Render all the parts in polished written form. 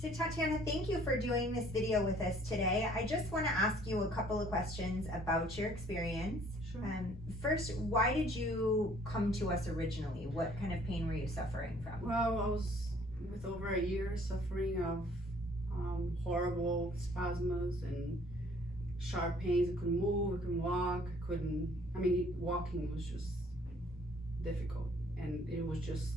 So Tatiana, thank you for doing this video with us today. I just want to ask you a couple of questions about your experience. Sure. First, why did you come to us originally? What kind of pain were you suffering from? Well, I was with over a year suffering of horrible spasms and sharp pains. I couldn't move, I couldn't walk, walking was just difficult, and it was just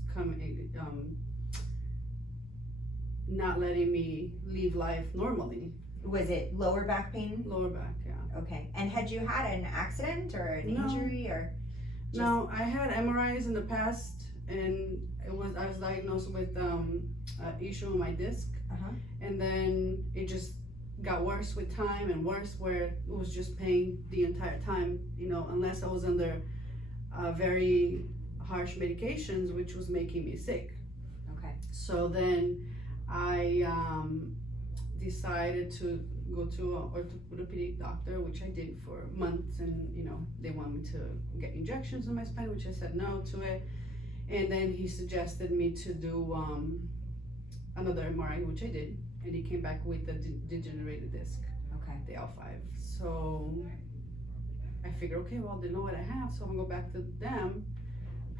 not letting me live life normally. Was it lower back pain? Lower back, yeah. Okay. And had you had an accident or an injury or? No, I had MRIs in the past, and I was diagnosed with issue in my disc, and then it just got worse with time and worse, where it was just pain the entire time. Unless I was under very harsh medications, which was making me sick. Okay. So then I decided to go to an orthopedic doctor, which I did for months, and they wanted me to get injections in my spine, which I said no to it. And then he suggested me to do another MRI, which I did, and he came back with a degenerated disc, the L5. So I figured, okay, well, they know what I have, so I'm gonna go back to them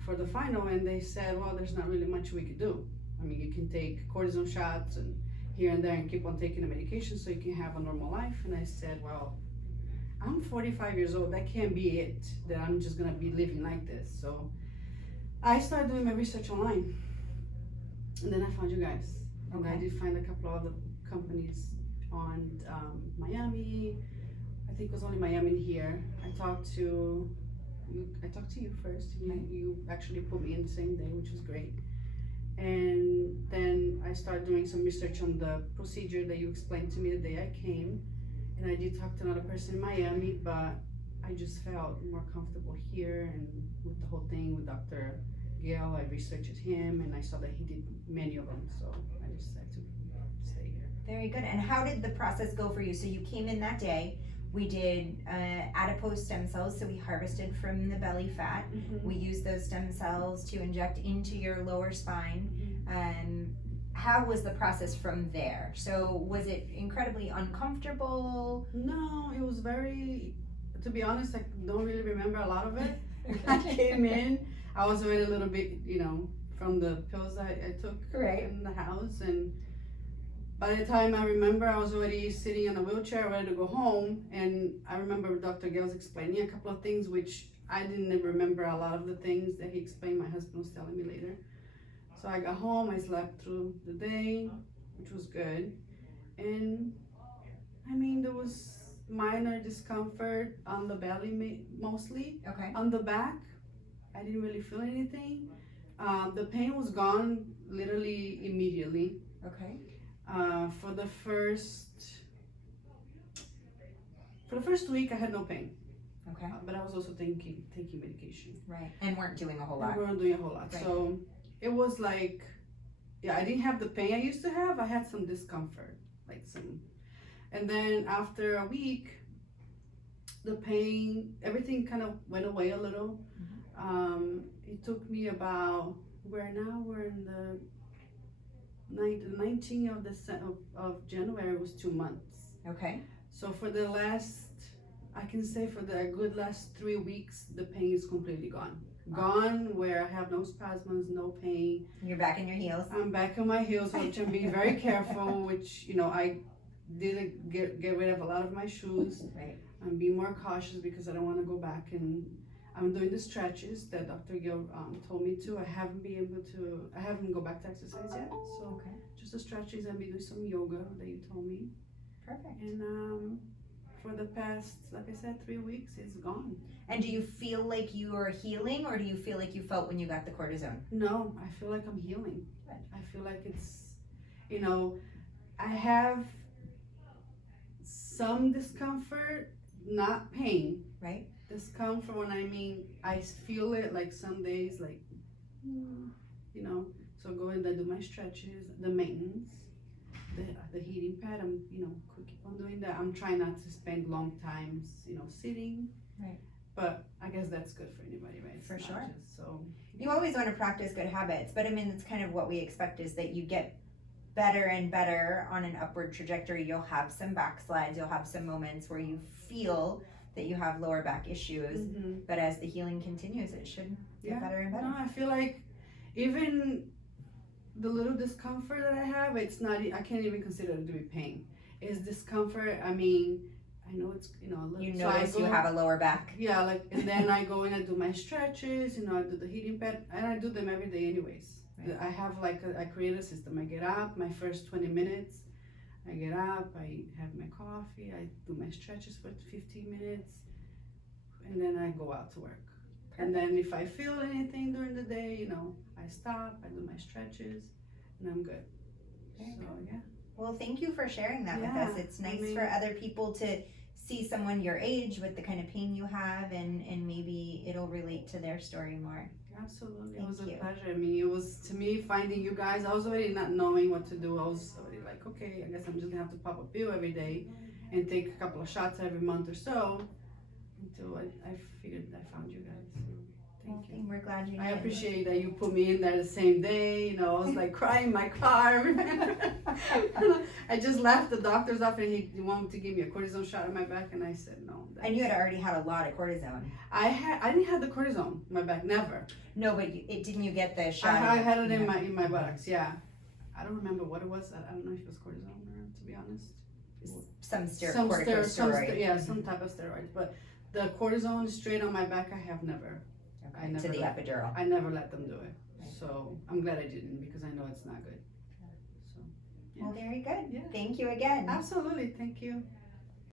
for the final, and they said, well, there's not really much we could do. You can take cortisone shots and here and there and keep on taking the medication so you can have a normal life. And I said, well, I'm 45 years old. That can't be it, that I'm just gonna be living like this. So I started doing my research online, and then I found you guys. And I did find a couple of other companies on Miami. I think it was only Miami here. I talked to you first. You actually put me in the same day, which was great. And then I started doing some research on the procedure that you explained to me the day I came. And I did talk to another person in Miami, but I just felt more comfortable here, and with the whole thing with Dr. Gail, I researched him and I saw that he did many of them, so I decided to stay here. Very good. And how did the process go for you? So you came in that day. We did adipose stem cells, so we harvested from the belly fat. We used those stem cells to inject into your lower spine. How was the process from there? So was it incredibly uncomfortable? No, it was very, to be honest, I don't really remember a lot of it. I came in, I was already a little bit, from the pills I took in the house, and by the time I remember, I was already sitting in a wheelchair ready to go home. And I remember Dr. Gales explaining a couple of things, which I didn't remember a lot of the things that he explained. My husband was telling me later. So I got home, I slept through the day, which was good. And there was minor discomfort on the belly mostly. On the back, I didn't really feel anything. The pain was gone literally immediately. For the first week, I had no pain. But I was also taking medication. Right. And weren't doing a whole lot. We weren't doing a whole lot. Right. So it was like, I didn't have the pain I used to have. I had some discomfort, and then after a week, the pain, everything kind of went away a little. It took me about, we're in the 19th of January was 2 months. So for the last, I can say for the good last 3 weeks, the pain is completely gone. Gone, where I have no spasms, no pain. You're back in your heels. I'm back on my heels, which I'm being very careful, which, I did get rid of a lot of my shoes. I'm being more cautious because I don't want to go back, and I'm doing the stretches that Dr. Gil told me to. I haven't go back to exercise yet, so just the stretches. I've been doing some yoga that you told me. Perfect. And for the past, like I said, 3 weeks, it's gone. And do you feel like you are healing, or do you feel like you felt when you got the cortisone? No, I feel like I'm healing. Good. I feel like it's, I have some discomfort, not pain. Right. Discomfort when I feel it, like some days, so go and I do my stretches, the maintenance, the heating pad. I'm keep on doing that. I'm trying not to spend long times sitting, right? But I guess that's good for anybody, right? For sure. So you always want to practice good habits, but it's kind of what we expect, is that you get better and better on an upward trajectory. You'll have some backslides, you'll have some moments where you feel that you have lower back issues, but as the healing continues, it should get better and better. No, I feel like even the little discomfort that I have, it's not, I can't even consider it to be pain. It's discomfort. I mean, I know it's, a little. You notice you have a lower back. Yeah, like, and then I go in and do my stretches, I do the heating pad, and I do them every day anyways. Right. I have I create a system. I get up, my first 20 minutes, I get up, I have my coffee, I do my stretches for 15 minutes, and then I go out to work. Perfect. And then if I feel anything during the day, I stop, I do my stretches, and I'm good. Very so, good. Yeah. Well, thank you for sharing that with us. It's nice for other people to see someone your age with the kind of pain you have, and maybe it'll relate to their story more. Absolutely. Thank It was a you. pleasure. I mean, it was, to me, finding you guys, I was already not knowing what to do. I was already like, okay, I guess I'm just gonna have to pop a pill every day and take a couple of shots every month or so until I figured I found you guys. Thank you. We're glad you did. I appreciate that you put me in there the same day. I was like crying in my car. I just left the doctor's office and he wanted to give me a cortisone shot in my back, and I said no. And you had already had a lot of cortisone. I didn't have the cortisone in my back, never. No, but didn't you get the shot? I had it in my buttocks. Yeah, I don't remember what it was. I don't know if it was cortisone or, to be honest, some corticosteroid. Some type of steroid. But the cortisone straight on my back, I have never. Okay, to the epidural. I never let them do it. Right. So I'm glad I didn't, because I know it's not good. So. Well, very good. Yeah. Thank you again. Absolutely. Thank you.